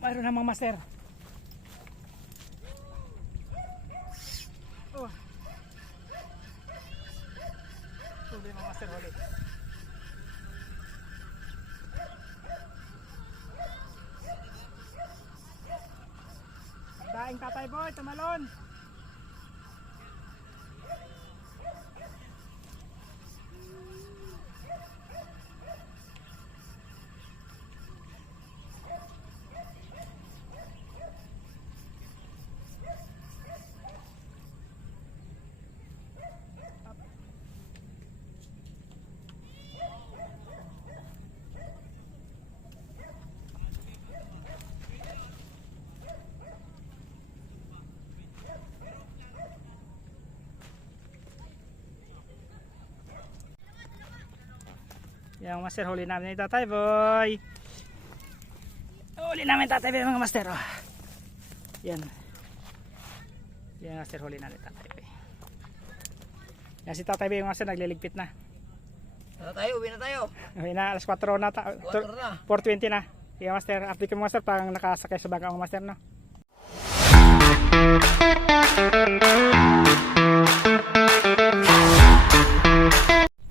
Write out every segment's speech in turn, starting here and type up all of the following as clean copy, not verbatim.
Mayroon namang master. Oh. Tuloy mga master ulit. Daing Tatay Boy, tumalon. Yung master, huli namin ni Tatay Boy. Huli namin Tatay Boy mga master. Oh. Yan. Yan master, huli namin Tatay Boy. Yan si Tatay Boy yung master, nagliligpit na. Ano tayo? Uwi na tayo. Uwi na, alas 4 na. 4:20 na. Yan master, update ko mga master, parang nakasakay sa bangka mga master no.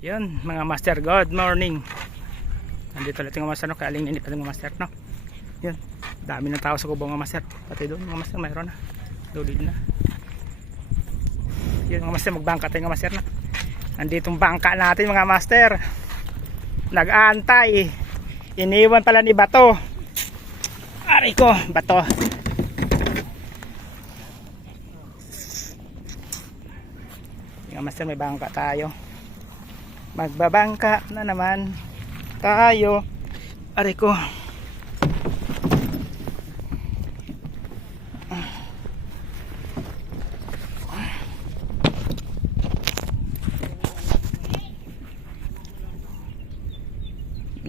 Yun mga master, good morning. Nandito ulit yung mga master no, kaaling nini pa yung mga master no. Yun, dami ng tao sa kubo mga master. Pati doon mga master, mayroon na. Lulid na. Yun mga master, magbangka tayo mga master no. Nanditong bangka natin mga master. Nag-aantay. Iniwan pala ni Bato. Aray ko, Bato. Mga master, may bangka tayo. Magbabangka na naman tayo. Aray ko.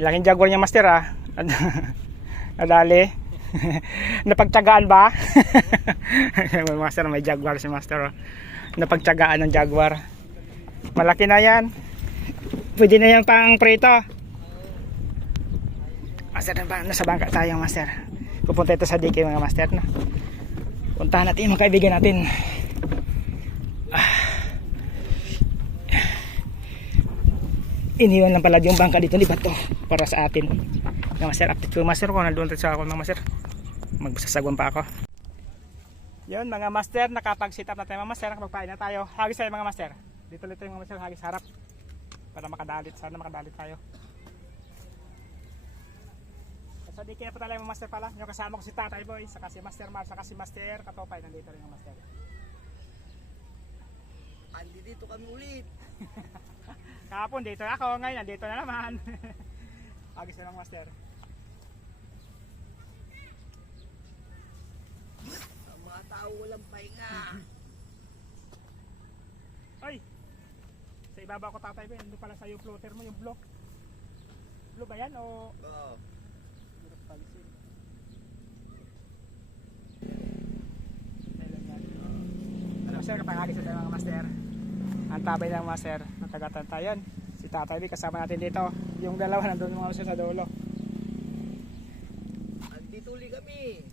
Laking jaguar niya master ah. Nadali. Napagtyagaan ba? Master, may jaguar si master. Napagtyagaan ng jaguar. Malaki na yan. Pwede na yan pang prito. Master, nasa bangka tayo master. Pupunta ito sa DK mga master no? Puntahan natin yung mga kaibigan natin. Iniwan lang pala yung bangka dito ni Bato para sa atin mga master. Update ko master ko, nandun sa ako mga master. Magsasagwan pa ako. Yun mga master, nakapag sit up na tayo mga master. Nakapagpain na tayo. Hagis tayo mga master. Dito ulit tayo mga master, hagis harap para makadalit, sana makadalit tayo. Sa DK na po tayo mga master pala. Yung kasama ko si Tatay Boy, saka si Master Mar, saka si Master Katopay. Nandito rin mga master. Andi dito kami ulit. Kahapon dito ako, ngayon nandito na naman. Hagis na lang master. Ang mga tao walang pahinga. Ay! Sa ibaba ko Tatay Boy, hindi pala sa'yo floater mo, yung blue. Blue ba yan o? Oo. Hirap palisin. Master, kapag hagis na tayo mga master. Ang tabay ng master, natagatan si Tatay Boy, kasama natin dito. Yung dalawa nandun mga master sa dulo. Andito ulit kami.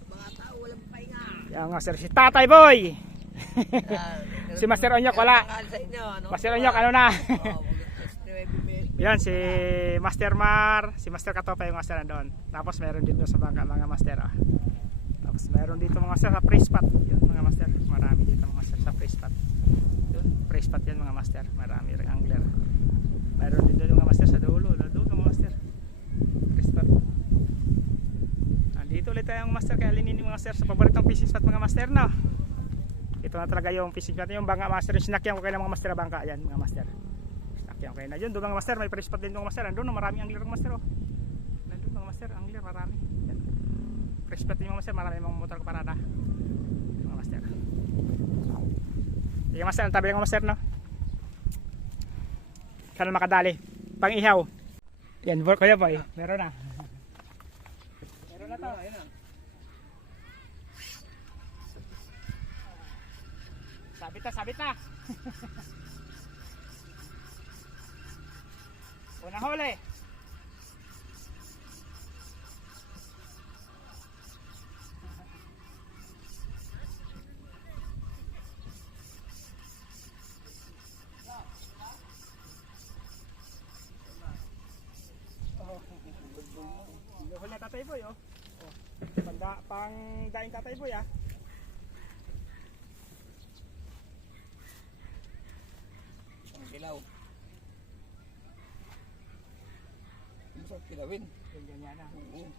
Ang mga tao walang pahinga. Yung master, si Tatay Boy! Si Master Onyok wala. Master Onyok ano na? Yan si Master Mar, si Master Katopay yung master nandun. Tapos meron dito sa bangka mga master. Tapos meron dito mga master sa free spot. Yun mga master, marami dito mga master sa free spot. Yun, free spot yan mga master, marami ring angler. Meron dito mga master sa dulo, doon mga master. Free spot. Dito ulit tayo mga master, kaya linin mga master sa paboritong fishing spot mga master no. Ito na talaga yung fishing spot, yung bangka master, yung sinakyan ko kailang mga master na bangka yan mga master. Sinakyan ko kayo na yun, doon mga master, may free spot din mga master, doon maraming angler mga master oh. Nandun mga master, angler marami. Yan. Free spot din mga master, marami mga motor parada. Mga master. Yung master, ang tabi ng mga master no. Sana makadali, pang ihaw. Yan, kuya boy, meron na. Meron na to, ayun na. Sabit na. Unang huli. Tatay Boy, oh. Oh. Pang daing Tatay Boy, ah. Ang kilaw. Masarap kilawin. Ganyan na. Oo.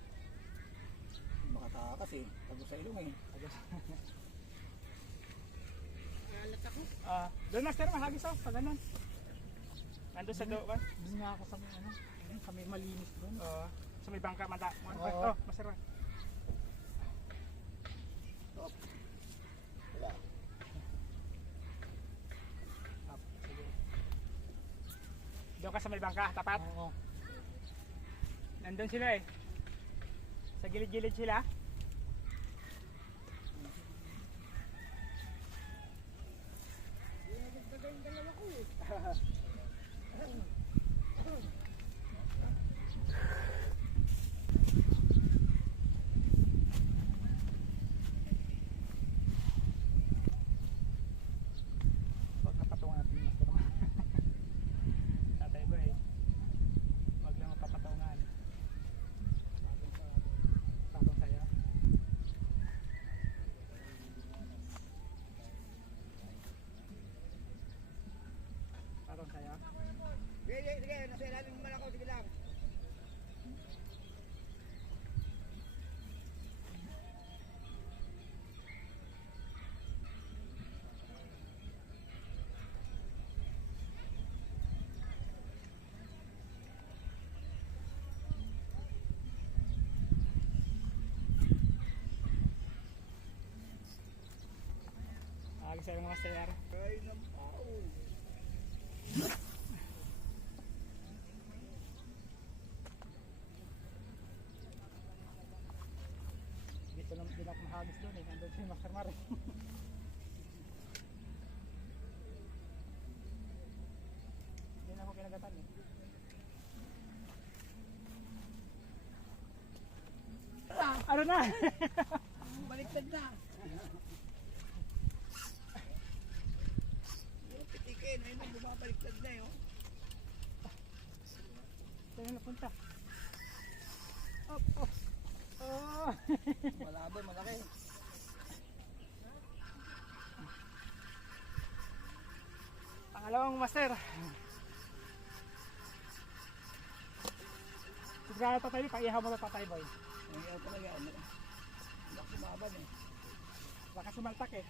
Makatakas eh. Tago sa ilong eh. Nalat ako. Doon master, mahagis ako pag ganun. Nandun sa doon. Doon nga ako sa may ano, sa may malinis doon. Sa may bangka, mata. Oo. Oh, master. Stop. Wala. Sige. Doon ka sa may bangka, tapat. Oo. Nandun sila eh. Sa gilid-gilid sila. Huwag na patungan natin yung master. Tatay ba eh. Huwag lang mapapatungan. Patong sa'yo. Patong sa'yo. Sige, sige. Nasa ilalim naman ako. Sige lang. Agi sa'yo mga master. Ay, ng pao. Dito lang din ako mahagis doon eh. Nandun si Master Mar. Hindi na ako kinagatan eh. Ano na? Baliktad na. Yung pitikin. Ayun ang bumabaliktad na yun. Saan na napunta? Oh, oh. Oh. Malabo, malaki. Pangalawang master. Sigurado Tatay Boy, paihaw mo na Tatay Boy. Ang iyaw talaga. Ano? Hindi ako sumaban eh. Baka sumaltak eh.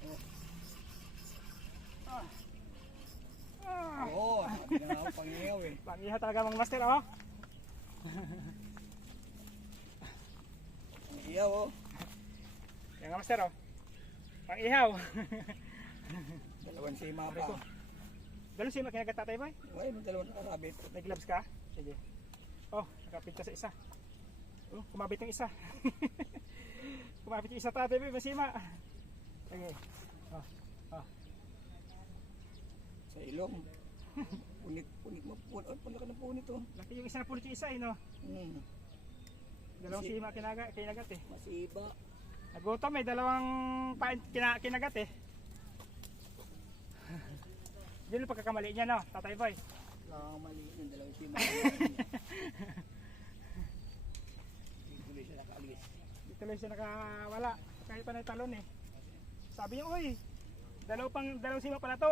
Oh. Ah. Ah. Oo, sabi nga ako pangiyaw eh. Pangihaw talaga mga master, oh. Pangiyaw oh. Yan nga master, oh. Pangihaw. Dalawang sima Aray ko. pa. Dalawang sima kinagat Tatay Boy. Ay, may dalawang nakasabit. May gloves ka? Sige. Oh, nakapit ka sa isa. Oh, kumabit yung isa. Kumabit yung isa Tatay Boy, masima. Sige. Oh, oh. Sa ilong. Punit, punit mo. Punit, punit ka na punit oh. Laki yung isa na pulit yung isa, eh, no? Dalawang sima kinagat eh. Masiba. Nagutom eh, dalawang kinagat eh. Yun yung pagkakamali niya, no, Tatay Boy. Mali yung dalawang sima. Hindi tuloy siya nakaalis. Di tuloy siya nakawala. Kahit pa na yung talon eh. Sabi niya, uy, dalawang sima pala to.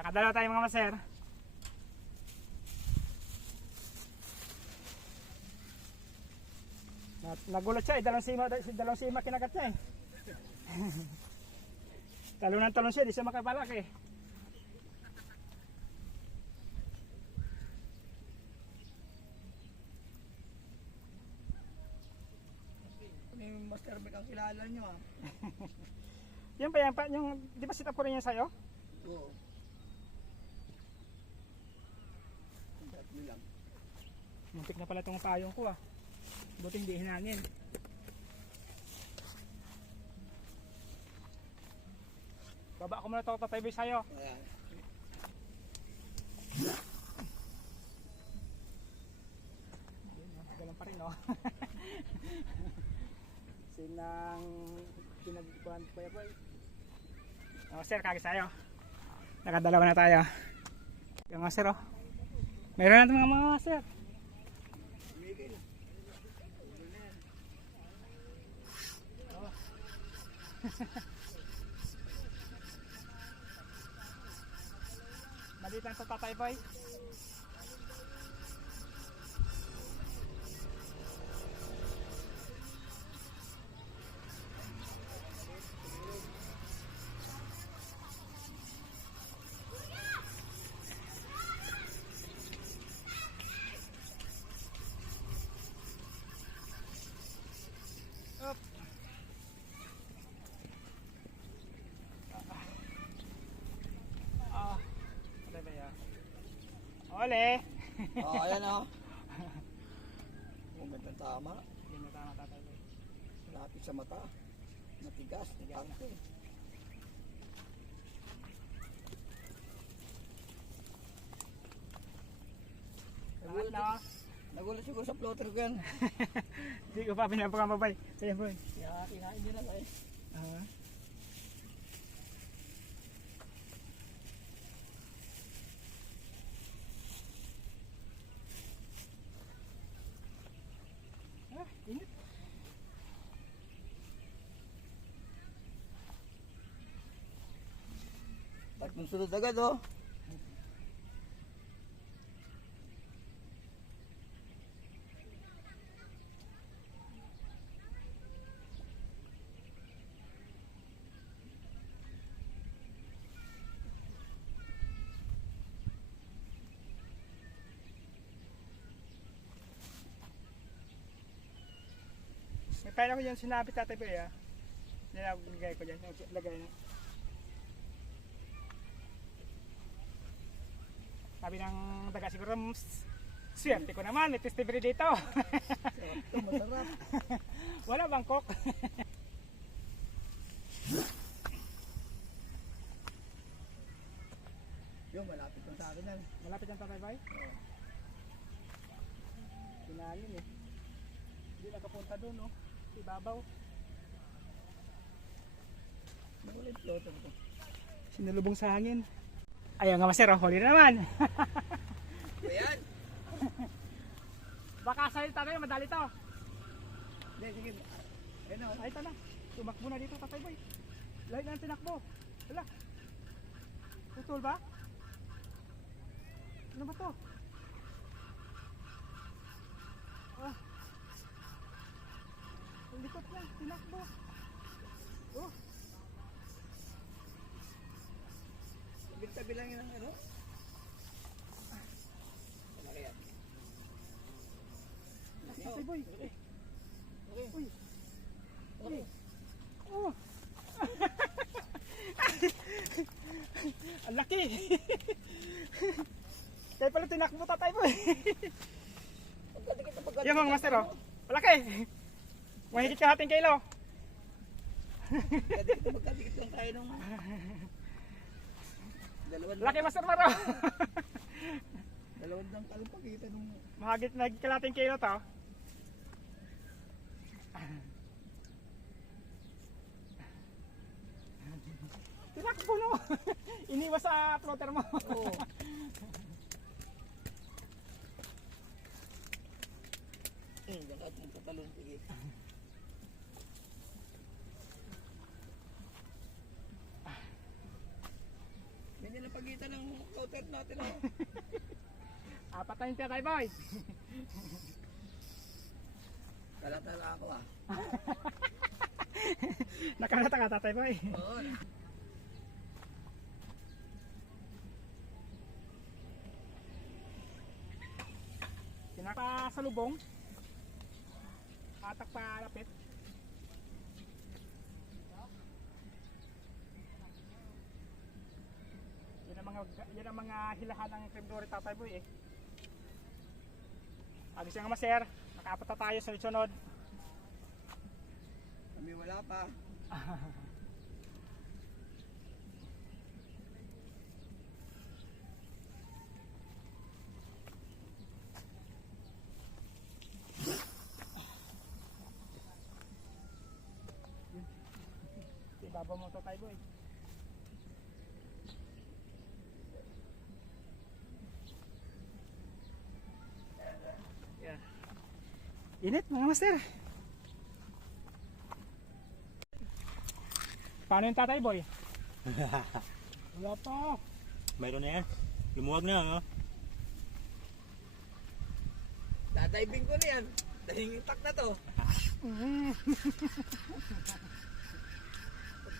Nakadalaw tayo mga maser. Nagulat siya eh, dalawang sima kinagat niya eh. Talon ng talon siya, di siya makabalak eh. Ano yung Master Mick ang kilala nyo ah? Yan ba yan pa, yung, di ba sit up ko rin yan sa'yo? Oo. Ang tatlo lang. Muntik na pala itong payong ko ah. Buti hindi hinangin. Baba ko muna ito Tatay Boy sa'yo. Ayan. Ganun pa rin no. Sinang pinagkuhan ko ya boy. Oh, sir, kagis tayo. Nakadalawa na tayo. Yung master oh. Meron natin mga master. Maliit lang sa Tatay Boy. Up. Ah, Tatay Boy ah. Ole! Oh, ayan oh. Ang gandang tama. Hindi mo tama Tatay Boy. Lapit sa mata. Matigas. Tangke. Lahat na oh. Nagulat siguro sa floater ko yan. Hindi ko pa pinapakambabay. Sige boy. Kaya kinain nila eh. Ah. Init. Tatlong sunod agad oh. May pala ko dyan sinabi Tatay Boy ah. Nilagay ko dyan. Lagay na. Sabi ng taga siguro, swerte ko naman, may testibre dito. Ito masarap. Wala Bangkok. Yung malapit lang sa akin yan. Malapit yung Tatay Boy. Oo. Pinalim eh. Hindi nakapunta doon no. Ibabaw. Nagulat yung floater ko. Sinulubong sa hangin. Ayun nga master, oh, huli na naman. Ayan. Baka sa'yo Tatay, madali to. Hindi, sige. Ayan oh. Ay, ito na. Tumakbo na dito Tatay Boy. Lahat na ang tinakbo. Wala. Tutol ba? Ano ba to? Ah. Ang likot na, tinakbo. Oh. Tabi lang yun ang ano. Malaki yan. Tatay Boy. Okay. Uy. Okay. Oh. Ang laki. Kaya pala tinakbo Tatay Boy. Pagkadikit na pagkadikit. Yung mga master oh. Malaki. Mahigit ka ating kilo. Pagkadikit lang tayo nung Laki master Maro. dalawang lang kalong pagkita nung Mahigit ka ating kilo to. Tinakbo no. Iniwas sa floater mo. oo. Diyan at magtatalon sige. Ganyan ang pagitan ng floater natin oh. Apat na yung Tatay Boy. Kalatala ako ah. Nakalata ka Tatay Boy. Oo. Pinaka sa lubong. Atak pa lapit. Yan ang mga hilahan ng Cream Dory Tatay Boy eh. Agis nga master, nakaapat na tayo sa sunod. Kami wala pa. Ibabaw mo Tatay Boy. Init mga master. Paano yung tatay boy? Wala pa. Mayroon na yan. Lumuwag na, oh. Dadiving ko na yan. Dahing itak na to.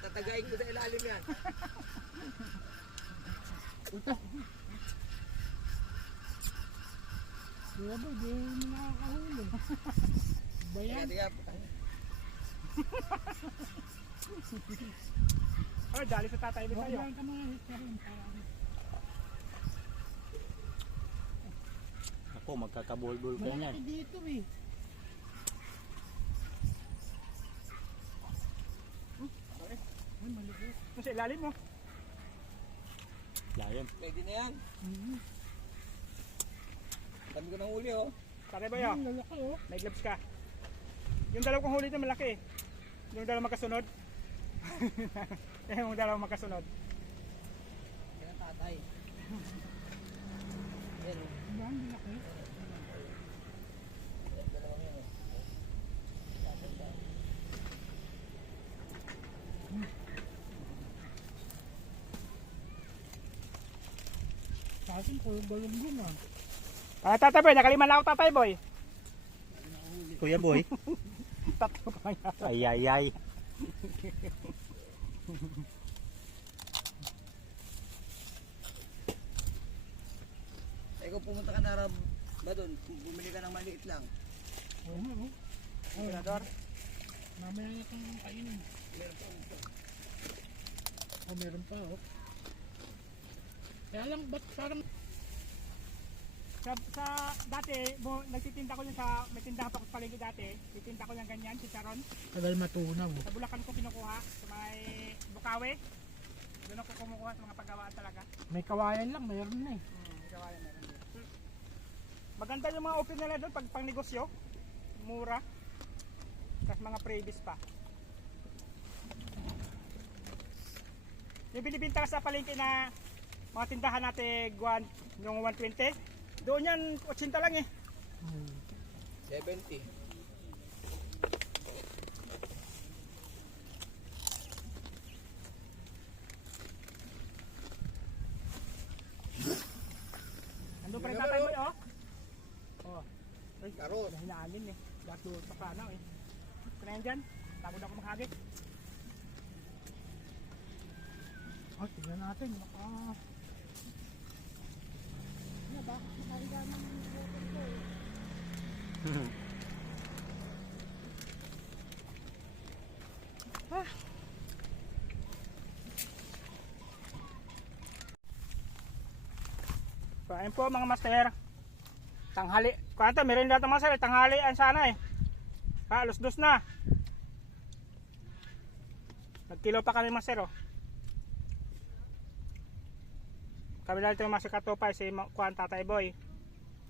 Tatagain ko sa ilalim yan. Wala ba, di mo nakakahuli. Bayan. Tiga. Oh, dali sa tatay boy tayo. Bayan ka mga hit na rin. Ako, magkakabulbul ka Malaki yan. dito eh. Ay, maliit. Ano sa ilalim mo? Layan. Pwede na yan. Mhm. Dami ko ng huli oh. Tatay boy, oh. Ang lalaki oh. May gloves ka. Yung dalawang kong huli ito malaki eh. Yung dalawang magkasunod. Yung dalawang magkasunod. Yan ang tatay. Yan oh. Ang laki. Dalawang yan oh. Sa akin, puro balunggong ah. Ah, tatay boy, nakaliman na ako tatay boy. Kuya boy. Tatlo pa nga. Ay, ay, ay. Eh kung pumunta ka na Arab ba doon, bumili ka ng maliit lang. Oo nga oh. Senador. Mamaya na kang kainin. Meron pa ito. Oh, meron pa oh. Kaya lang, ba't parang Sa dati, nagtitinda ko yun sa, may tindahan pa ko sa paligid dati. Titinda ko yung ganyan, chicharon. tagal matunaw oh. Sa Bulacan ko kinukuha, sa may Bukawi. Doon ako kumukuha sa mga paggawaan talaga. May kawayan lang, mayroon na eh. Gawain meron din. Maganda yung mga open nila doon pag pang negosyo. Mura. Tapos mga freebies pa. Yung binibinta sa palengke na mga tindahan natin yung 120. Doon yan 80 lang eh. 70. Andun pa rin tatay mo oh. Oh. Ay, Karos. hinaangin eh. Lahat doon sa kanaw eh. Kaya yan dyan. Tagod ako makagit. Oh, tignan natin. Baka... Yeah, bakit nakariga ng motor ko eh. Kain po mga master. Tanghali. Kanta, meron dito mga master. Tanghalian sana eh. Alos dos na. Nagkilo pa kami master oh. Kami dahil ito yung master katupay si Kuan Tatay Boy.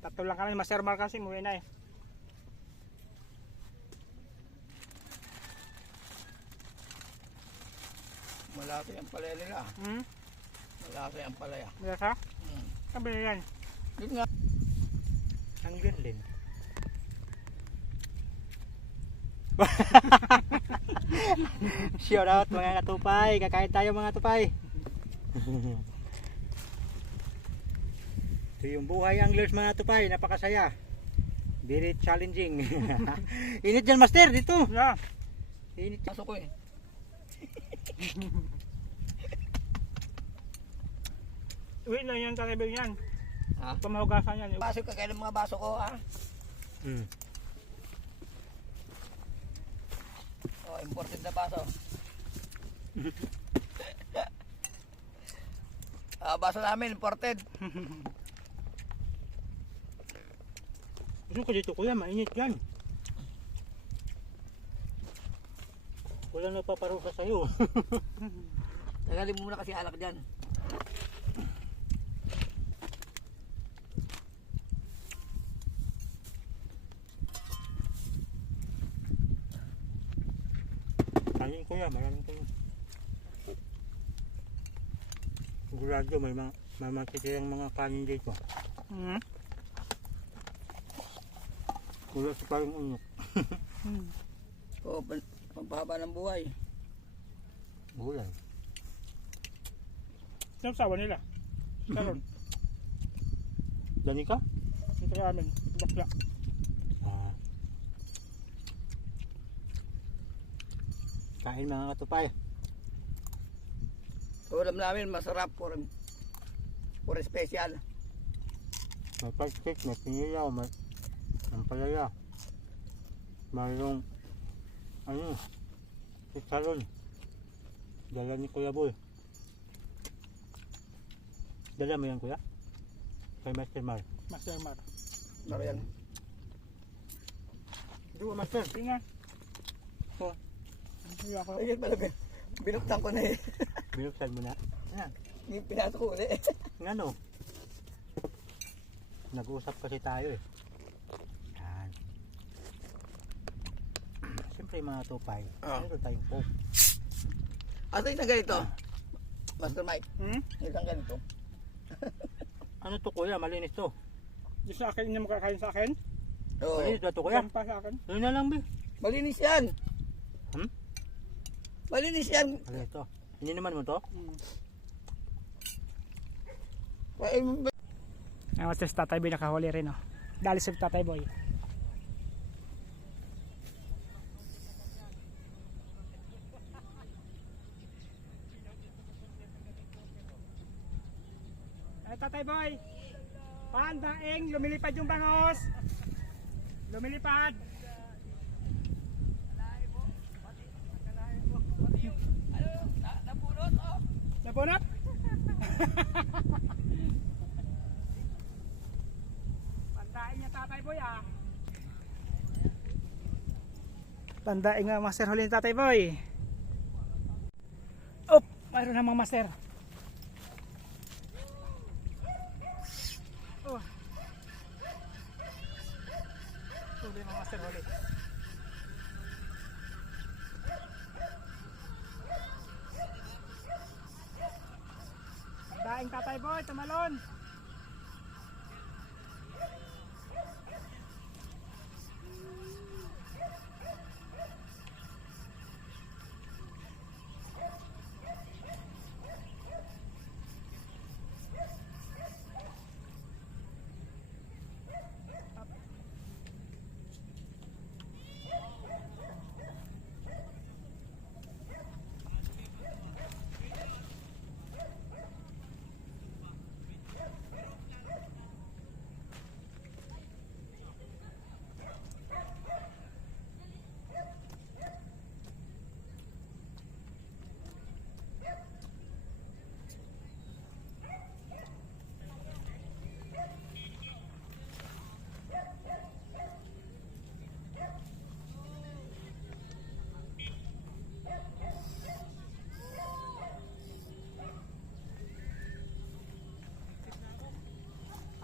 Tatlo lang kami. Master Mar kasi umuwi na eh. Malaki ang palaya nila. Hmm? Malaki ang palaya. Malasa? Sabi na yan. Yun nga. Ang din. Shout out mga katupay. Kakain tayo mga tupay. Ito yung buhay anglers mga tupay. Napakasaya. Very challenging. Init dyan master dito. Yeah. Init. Pasok ko eh. Uwi na yan Tatay Boy yan. Ha? Pamahugasan yan. Baso ka kaya ng mga baso ko ha. Oh, imported na baso. Baso namin imported. Gusto ko dito kuya, mainit yan. Wala nagpaparusa sa'yo. Tagalin mo muna kasi alak dyan. Kanin kuya, maraming kuya. Sigurado may matitirang mga kanin dito. Hmm? Wala sa parang unok. Oo, pampahaba ng buhay. Gulay. Sino sawa nila? Karon. Dani ka? Ito kay amin. Bakla. Ah. Kain mga katupay. Ulam namin masarap for special. May pagkik, may pinilaw, may ampalaya. Mayroong ano, chicharon. Dala ni Kuya Boy. Dala mo yan, Kuya? Kay Master Mar. Master Mar. Ano yan? Di ba, Master? Tingnan. Oh. Hindi ako. Ayun pala, binuktan ko na eh. Binuksan mo na. Yan. Pinasok ko ulit. Nga no. Nag-uusap kasi tayo eh. Yan. Siyempre mga tupay. Meron tayong Coke. Asa yung ganito? Master Mike, isang ganito. Ano to, Kuya? Malinis to. Di sa akin, hindi mo kakain sa akin. Oo. Malinis ba to, Kuya? Yan pa sa akin. Ano na lang, Bi? Malinis yan. Hmm? Malinis yan. Malinis to. Hindi naman mo to? Ang master si Tatay Boy nakahuli rin oh. Dali si Tatay Boy. Ay Tatay Boy. Pandaing lumilipad yung bangos. Lumilipad. Nabunot? Pandaing niya Tatay Boy ah. Pandaing nga master huli ni Tatay Boy. Op, mayroon namang master. Oh. Huli mga master huli. Pandaing Tatay Boy, tumalon.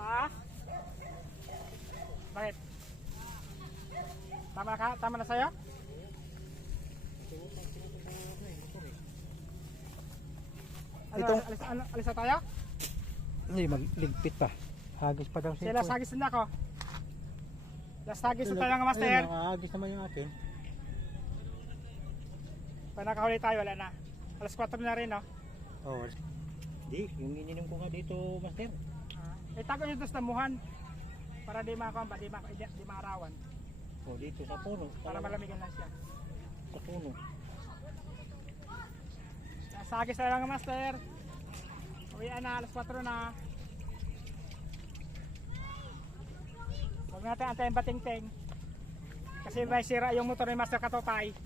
Ah? Bakit? Tama ka? Tama na sa'yo? Alis na tayo? Hindi, magligpit pa. Hagis pa daw Sila sagis na ako. Last hagis na tayo ng master. Hagis naman yung akin. Pag nakahuli tayo, wala na. Alas 4 na rin, no? Oh. Di, yung ininom ko nga dito, Master. Itago nyo ito sa damuhan. Para di makakampa, di maarawan. Oh, dito sa puno. Para malamigan lang siya. Sa puno. Sagis na lang, master. Uwian na, alas 4 na. Huwag natin antayin bating-ting. Kasi may sira yung motor ni Master Katopay.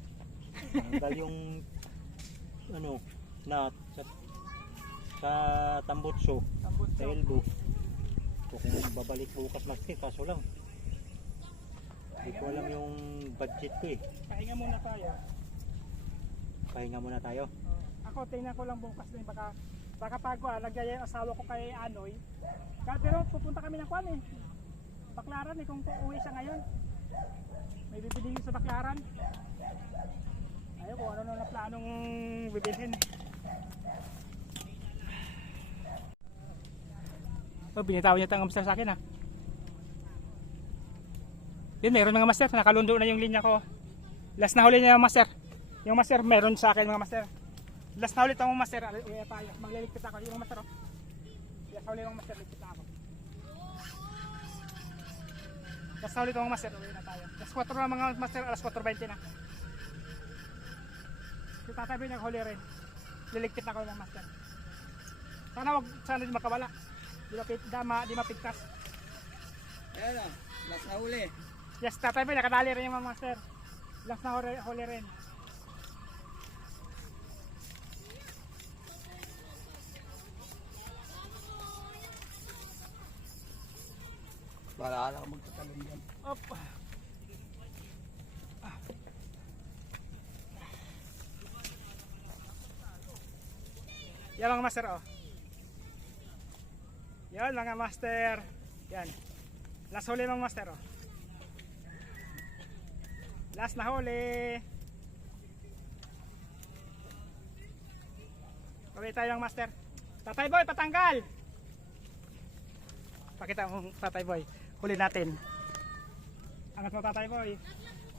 Tanggal yung ano, nut sa tambutso, sa elbow. So kung babalik bukas Master, kaso lang hindi ko alam yung budget ko eh. Pahinga muna tayo. Pahinga muna tayo. Ako, tingnan ko lang bukas din. Baka pag nagyaya yung asawa ko kay Anoy. Pero pupunta kami ng Kwan eh. Baklaran eh, kung uuwi siya ngayon. May bibiling sa Baklaran. Ayaw ko, ano na planong bibilhin. Oh, binitaw niya itong hamster sa akin ah. Yun, meron mga master. Nakalundo na yung linya ko. Last na huli niya yung master. Yung master, meron sa akin mga master. Last na ulit ang master. Uwi tayo. Magliligpit ako. Yung master. Oh. Last na ulit ang master. Ligpit na ako. Last na ulit ang master. Uwi na tayo. Last 4 na mga master. Alas 4:20 na. Si tatay ba naghuli rin. Liligpit na ako ng master. Sana di makawala. Di mapigtas. Ayan o, last na huli. Yes, tatay ba nakadali rin yung mga master. Last na huli rin. Bahala ka magtatalon yan. Op. Yan mga master oh. Yan mga master. Yan. Last huli mga master oh. Last na huli. Kawin tayo ng master. Tatay boy, patanggal. Pakita mo tatay boy. Huli natin. Angat mo tatay boy.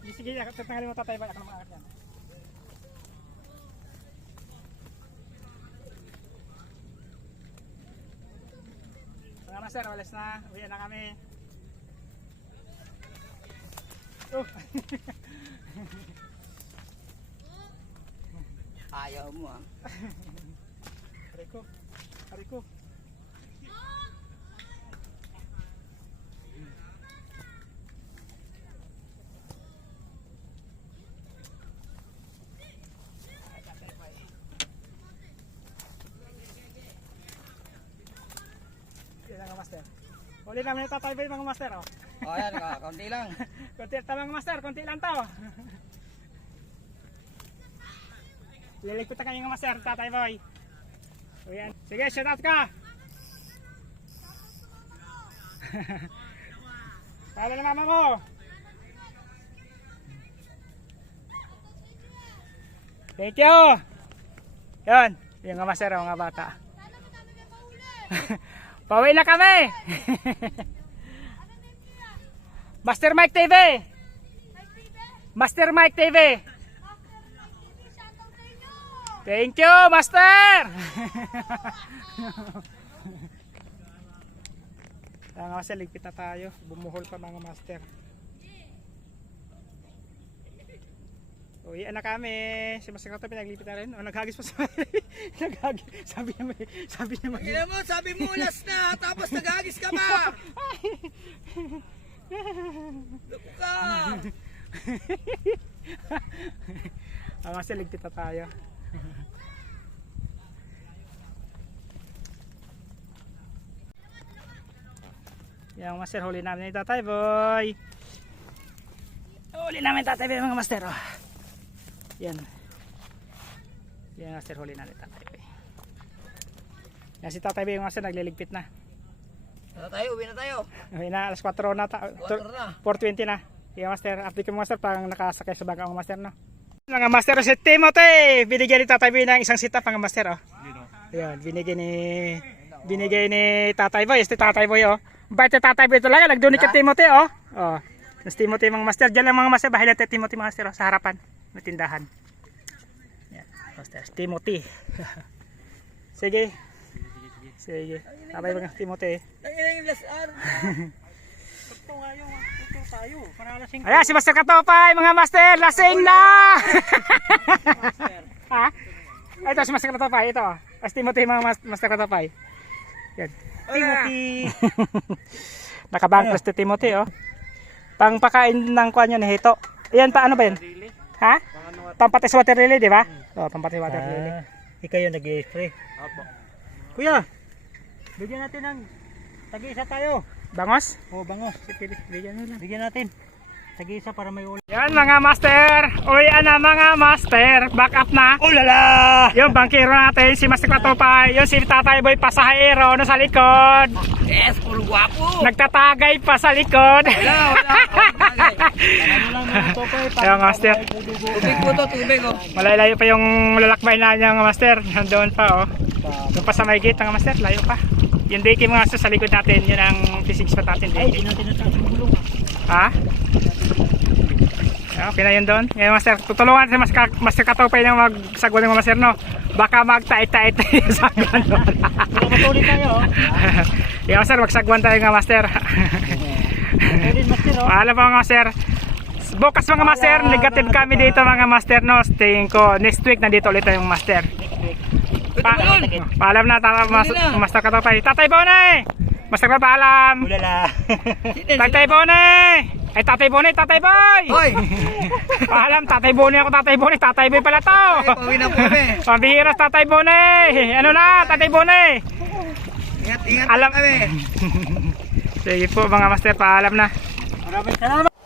Sige, tatanggalin mo tatay boy. Ako naman angat yan. Mga master, walis na. Uwian na kami. Ayaw mo ah. Ariko. Ariko. Yan ang master. Huli namin yung tatay boy mga master oh. O yan, kaunti lang. Konti tamang master, konti lang to. Liligpit na kayo ng master, tatay boy. O yan. Sige, shout out ka. Kala na mama mo. Thank you. Yan, yung mga master, mga bata. Pauwi na kami. Master Mike TV. Master Mike TV. Thank you, Master. Mga master, ligpit na tayo. Bumuhol pa mga master. Uwi na kami. Si Master Kato pinaglipit na rin. O, naghagis pa sa naghagis. Sabi niya Ina mo, sabi mo last na, tapos naghagis ka pa. Loko ka. Mga master, ligpit na tayo. Yung master, huli namin yung tatay boy. Huli namin tatay boy mga master oh. Yan. Yan master, huli namin tatay boy. Yan si tatay boy yung master, nagliligpit na. Tara tayo, uwi na tayo. Uwi na, alas 4 na, 4:20 na. Yung master, update ko mga master, parang nakasakay sa bangka mga master no. Mga master si Timothy, binigyan ni tatay boy ng isang sita mga master oh. Yan, binigay ni tatay boy, este tatay boy oh. Bait si tatay boy talaga, nagdonate kay Timothy oh. Oh. Si Timothy mga master, diyan lang mga master, bahay natin Timothy mga master oh, sa harapan ng tindahan. Yan, master Timothy. Sige. Sige. Abay mga Timothy. Tangina yung last hour. Ito nga yung ito tayo. Para lasing. Ayan si Master Katopay mga master, lasing na. Ha? Ito si Master Katopay, ito. Si Timothy mga Master Katopay. Yan. Timothy. Nakabangkos si Timothy oh. Pangpakain ng kuan yun, hito. Ayan pa ano ba yun? Ha? Pampatis water lily, di ba? Oh, pampatis water lily. Ikaw yung nag-i-spray. Opo. Kuya, bigyan natin ng tag-isa tayo. Bangos? Oh, bangos. Bigyan nila. Bigyan natin. Tag-isa para may ulam. Yan mga master. Uwian na mga master. Back up na. Ulala! Yung bangkero natin, si Master Katopay. Yung si Tatay Boy pasahero nasa likod. Yes, puro guwapo. Nagtatagay pa sa likod. Wala. Ano lang mga topay. Yung master. Tubig po to, tubig oh. Malayo pa yung lalakbay na niya mga master. Nandoon pa oh. Doon pa sa may gate mga master. Layo pa. Yung deke mga master sa likod natin. Yun ang fishing spot natin. Ay, Deke. di natin natapos ng gulong. Ha? Okay na yun doon. Ngayon master, tutulungan si Master Katopay na magsagwan ng mga master, no? Baka magtait-tait tayo sa sagwan doon. Pero matuloy tayo. Yung master, magsagwan tayo nga master. Matuloy master oh. Paalam po mga master. Bukas mga master, negative kami dito mga master, no? Tingin ko, next week nandito ulit tayong master. Paalam na, Master Katopay. Tatay Bonay! Master ka paalam! Ulala. Tatay Bonay! Ay, Tatay Bonay, Tatay Boy! Hoy! Paalam, Tatay Bonay ako, Tatay Bonay. Tatay Boy pala to! Pauwi na po kami. Pambihiras, Tatay Bonay! Ano na, Tatay Bonay? Ingat Alam- kami. Sige po mga master, paalam na. Maraming salamat.